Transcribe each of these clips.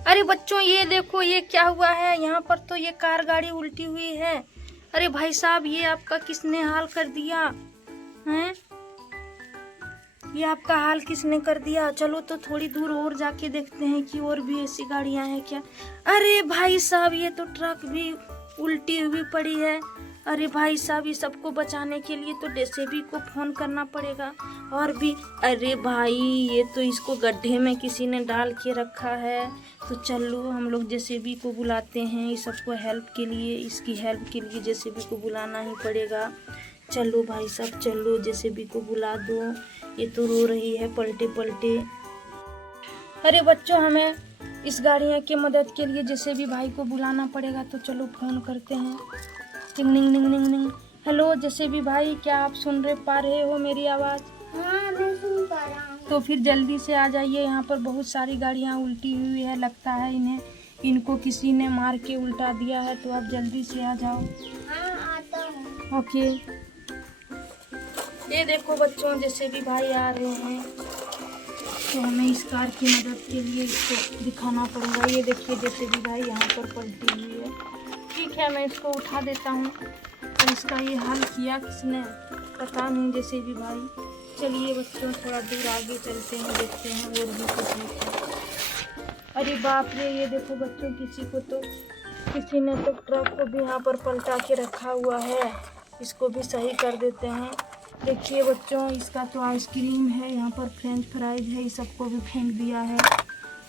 अरे बच्चों ये देखो ये क्या हुआ है, यहाँ पर तो ये कार गाड़ी उल्टी हुई है। अरे भाई साहब ये आपका किसने हाल कर दिया हैं? ये आपका हाल किसने कर दिया? चलो तो थोड़ी दूर और जाके देखते हैं कि और भी ऐसी गाड़ियां हैं क्या। अरे भाई साहब ये तो ट्रक भी उल्टी हुई पड़ी है। अरे भाई साहब ये सबको बचाने के लिए तो जेसीबी को फोन करना पड़ेगा। और भी अरे भाई ये तो इसको गड्ढे में किसी ने डाल के रखा है। तो चलो हम लोग जेसीबी को बुलाते हैं इस सबको हेल्प के लिए, इसकी हेल्प के लिए जेसीबी को बुलाना ही पड़ेगा। चलो भाई साहब चलो जेसीबी को बुला दो, ये तो रो रही है पलटे पलटे। अरे बच्चों हमें इस गाड़ियाँ की मदद के लिए जेसीबी भाई को बुलाना पड़ेगा, तो चलो फोन करते हैं। टिंग टिंग टिंग टिंग टिंग। हेलो जेसीबी भाई क्या आप सुन पा रहे हो मेरी आवाज़? हाँ मैं सुन पा रहा हूँ। तो फिर जल्दी से आ जाइए, यहाँ पर बहुत सारी गाड़ियाँ उल्टी हुई है, लगता है इनको किसी ने मार के उल्टा दिया है, तो आप जल्दी से आ जाओ। हाँ आता हूँ। ओके ये देखो बच्चों जेसीबी भाई आ रहे हैं, तो हमें इस कार की मदद के लिए इसको दिखाना पड़ेगा। ये देखिए जेसीबी भाई यहाँ पर पलटी हुई है। ठीक है मैं इसको उठा देता हूँ, और इसका ये हाल किया किसने पता नहीं जेसीबी भाई। चलिए बच्चों थोड़ा दूर आगे चलते हैं, देखते हैं और भी कुछ है। अरे बाप रे ये देखो बच्चों किसी ने तो ट्रक को भी यहाँ पर पलटा के रखा हुआ है, इसको भी सही कर देते हैं। देखिए बच्चों इसका तो आइसक्रीम है, यहाँ पर फ्रेंच फ्राइज है, इस सबको भी फेंक दिया है।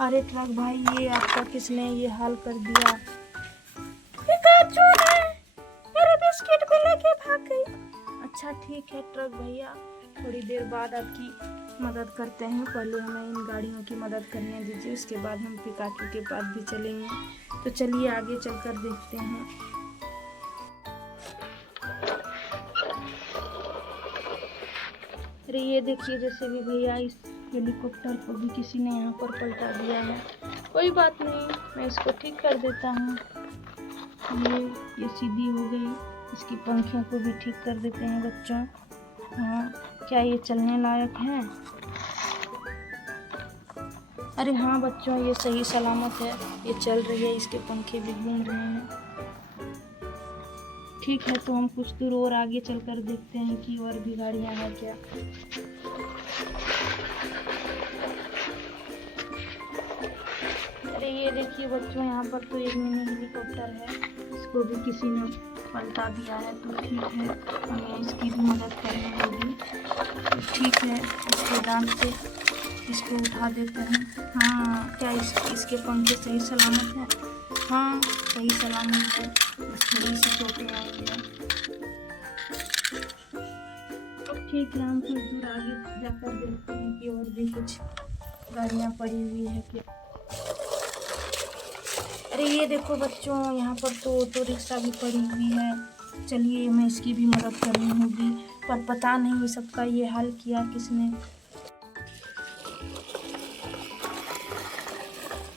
अरे ट्रक भाई ये आपका किसने ये हाल कर दिया? पिकाचू ने मेरे बिस्किट भी लेके भाग गई। अच्छा ठीक है ट्रक भैया थोड़ी देर बाद आपकी मदद करते हैं, पहले हमें इन गाड़ियों की मदद करने दीजिए, उसके बाद हम पिकाचू के पास भी चलेंगे। तो चलिए आगे चलकर देखते हैं। अरे ये देखिए जैसे भी भैया इस हेलीकॉप्टर को भी किसी ने यहाँ पर पलटा दिया है। कोई बात नहीं मैं इसको ठीक कर देता हूँ। ये सीधी हो गई, इसकी पंखियों को भी ठीक कर देते हैं बच्चों। हाँ क्या ये चलने लायक है? अरे हाँ बच्चों ये सही सलामत है, ये चल रही है, इसके पंखे भी घूम रहे हैं। ठीक है तो हम कुछ दूर और आगे चलकर देखते हैं कि और भी गाड़ियाँ हैं क्या। अरे ये देखिए बच्चों यहाँ पर तो एक मिनी हेलीकॉप्टर है, इसको भी किसी ने पलटा दिया है। तो ठीक है हमें इसकी भी मदद करनी होगी। तो ठीक है इसके दांत से इसको उठा देते हैं। हाँ क्या इसके पंखे सही सलामत है? हाँ सही सलामत है, बस थोड़ी सी चोटें आई है। ठीक है हम कुछ दूर आगे जाकर देखते हैं कि और भी कुछ गाड़ियाँ पड़ी हुई है क्या। अरे ये देखो बच्चों यहाँ पर तो ऑटो रिक्शा भी पड़ी हुई है, चलिए हमें इसकी भी मदद करनी होगी, पर पता नहीं सबका ये हाल किया किसने।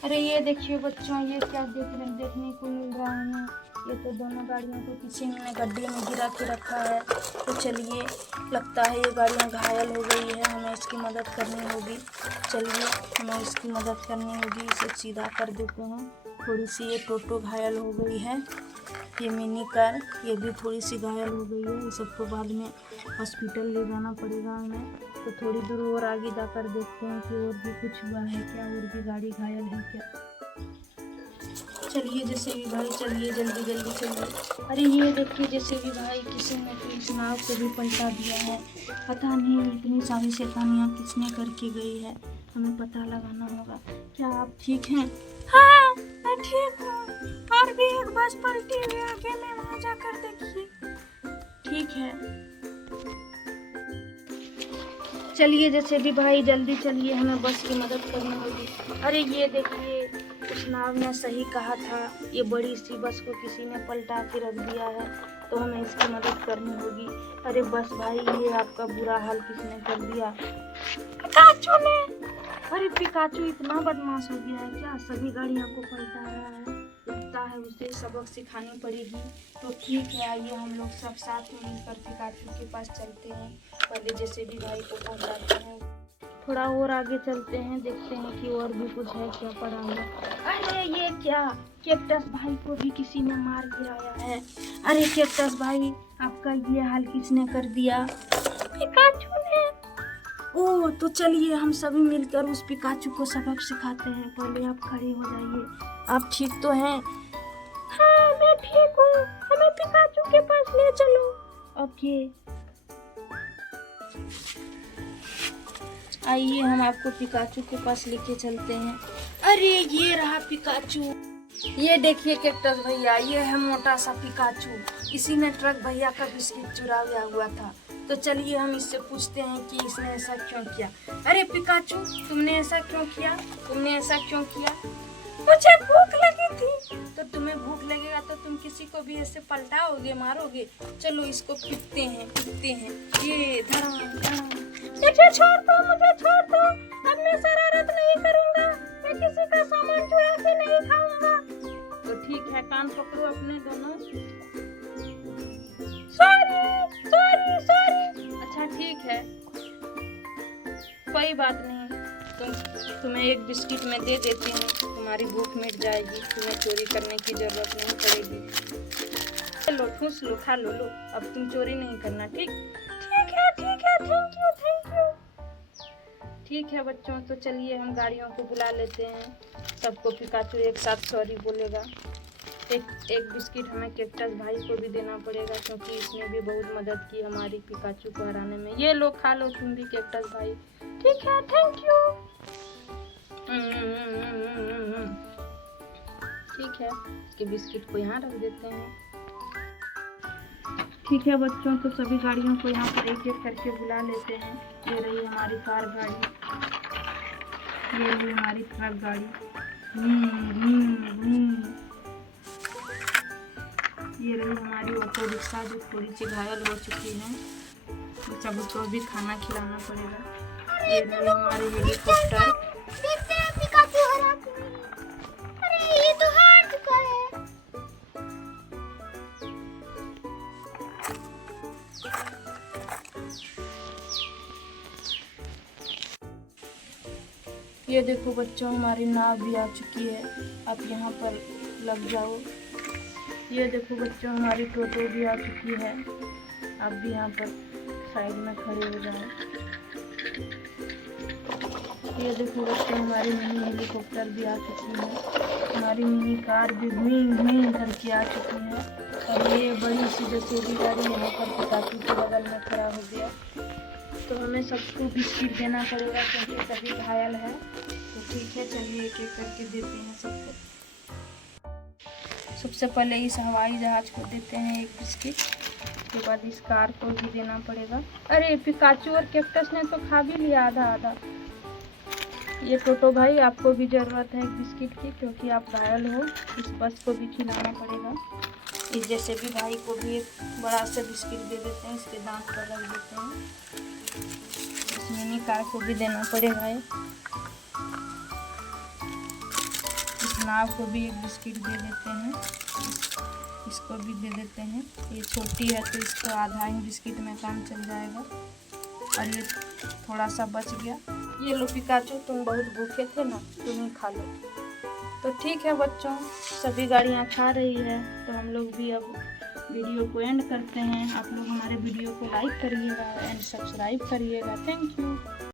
अरे ये देखिए बच्चों ये क्या देखने को मिल रहा है, ये तो दोनों गाड़ियों को किसी ने गड्ढे में गिरा के रखा है। तो चलिए लगता है ये गाड़ियाँ घायल हो गई है, हमें इसकी मदद करनी होगी। चलिए हमें इसकी मदद करनी होगी, इसे सीधा कर देते हैं। थोड़ी सी ये टोटो घायल हो गई है, ये मिनी कार ये भी थोड़ी सी घायल हो गई है, ये सबको बाद में हॉस्पिटल ले जाना पड़ेगा हमें। तो थोड़ी दूर और आगे जाकर देखते हैं कि और भी कुछ हुआ है क्या, और भी गाड़ी घायल है क्या। चलिए जैसे भी भाई चलिए जल्दी जल्दी चलिए। अरे ये देखिए जैसे भी भाई किसी ने तो इस नाव को भी पलटा दिया है, पता नहीं इतनी सारी शैतानियाँ किसने करके गई है, हमें पता लगाना होगा। क्या आप ठीक हैं? हाँ मैं ठीक हूँ, और भी एक बस पलटी हुई आगे में, वहाँ जाकर देखिए। ठीक है चलिए जैसे भी भाई जल्दी चलिए, हमें बस की मदद करनी होगी। अरे ये देखिए उस नाव ने सही कहा था, ये बड़ी सी बस को किसी ने पलटा के रख दिया है, तो हमें इसकी मदद करनी होगी। अरे बस भाई ये आपका बुरा हाल किसने कर दिया? पिकाचू ने। अरे पिकाचू इतना बदमाश हो गया है क्या, सभी गाड़ियों को पलटा रहा है, लगता है उसे सबक सिखानी पड़ेगी। तो ठीक है आइए हम लोग सब साथ में मिलकर पिकाचू के पास चलते हैं, पहले जैसे भी भाई को पहुंचाते हैं। थोड़ा और आगे चलते हैं, देखते हैं कि और भी कुछ है क्या पड़ा हुआ। अरे ये क्या, कैक्टस भाई को भी किसी ने मार गिराया है। अरे कैक्टस भाई, आपका ये हाल किसने कर दिया? पिकाचू ने। ओह, तो चलिए हम सभी मिलकर उस पिकाचू को सबक सिखाते हैं। पहले आप खड़े हो जाइए। आप ठीक तो हैं? हाँ, मैं ठीक हूँ। हमें पिकाचू के पास ले चलो। ओके, आइए हम आपको पिकाचू के पास लेके चलते हैं। अरे ये रहा पिकाचू। ये देखिए कैक्टस भैया, ये है मोटा सा पिकाचू। इसी ने ट्रक भैया का बिस्किट चुराया हुआ था। तो चलिए हम इससे पूछते हैं कि इसने ऐसा क्यों किया। अरे पिकाचू, तुमने ऐसा क्यों किया? तुमने ऐसा क्यों किया? मुझे भूख लगी थी। तो तुम्हें भूख लगेगा तो तुम किसी को भी ऐसे पलटाओगे, मारोगे? चलो इसको पीटते हैं, पीटते हैं। ये धड़ाम धड़ाम। मुझे छोड़ दो, मुझे छोड़ दो। अब मैं शरारत नहीं करूंगा। मैं किसी का सामान चुरा के नहीं खाऊंगा। तो ठीक है, कान पकड़ो अपने दोनों। Sorry sorry sorry. अच्छा ठीक है, कोई बात नहीं। तुम्हें एक बिस्किट में दे देती हूँ, तुम्हारी भूख मिट जाएगी। तुम्हें चोरी करने की जरूरत नहीं पड़ेगी। लो, ठूस लो, खा लो। लो, अब तुम चोरी नहीं करना। ठीक ठीक है, ठीक है। Thank you, thank you. ठीक है बच्चों, तो चलिए हम गाड़ियों को बुला लेते हैं। सबको पिकाचू एक साथ सॉरी बोलेगा। एक बिस्किट हमें कैक्टस भाई को भी देना पड़ेगा, क्योंकि इसने भी बहुत मदद की हमारी पिकाचू को हराने में। ये लो, खा लो तुम भी कैक्टस भाई। ठीक है, थैंक यू। ठीक है, इसके बिस्किट को यहाँ रख देते हैं। ठीक है बच्चों, तो सभी गाड़ियों को यहाँ पर एक एक करके बुला लेते हैं। ये रही हमारी कार गाड़ी, ये रही हमारी ट्रक गाड़ी। ये रही हमारी ऑटो रिक्शा, जो थोड़ी सी घायल हो चुकी है। तो सब उसको भी खाना खिलाना पड़ेगा। ये रही हमारी हेलीकॉप्टर। देखते हैं पिकाचू हरा क्यों नहीं। अरे ये तो हार चुका है। ये देखो बच्चों, हमारी नाव भी आ चुकी है। आप यहाँ पर लग जाओ। ये देखो बच्चों, हमारी टोटो भी आ चुकी है। आप भी यहाँ पर साइड में खड़े हो जाओ। ये देखो बच्चों, हमारी मिनी हेलीकॉप्टर भी आ चुकी है। हमारी मिनी कार भी घूम करके आ चुकी है। और ये बड़ी सी जेसीबी गाड़ी यहाँ पर पिकाचू के बगल में खड़ा हो गया। तो हमें सबको बिस्किट देना पड़ेगा, क्योंकि सभी घायल है। तो ठीक है, चलिए एक एक करके देते हैं सबको। सबसे पहले इस हवाई जहाज को देते हैं एक बिस्किट। उसके बाद इस कार को भी देना पड़ेगा। अरे पिकाचू और कैक्टस ने तो खा भी लिया आधा आधा। ये टोटो भाई, आपको भी ज़रूरत है एक बिस्किट की, क्योंकि आप घायल हो। इस बस को भी खिलाना पड़ेगा। इस जैसे भी भाई को भी एक बड़ा सा बिस्किट दे देते हैं, इसके दांत पर रख देते हैं। इस मिनी कार को भी देना पड़ेगा। इस नाव को भी एक बिस्किट दे देते हैं। इसको भी दे देते हैं। ये छोटी है तो इसको आधा ही बिस्किट में काम चल जाएगा। और ये थोड़ा सा बच गया। ये लो पिकाचू, तुम बहुत भूखे थे ना, तुम ही खा लो। तो ठीक है बच्चों, सभी गाड़ियाँ खा रही है, तो हम लोग भी अब वीडियो को एंड करते हैं। आप लोग हमारे वीडियो को लाइक करिएगा एंड सब्सक्राइब करिएगा। Thank you.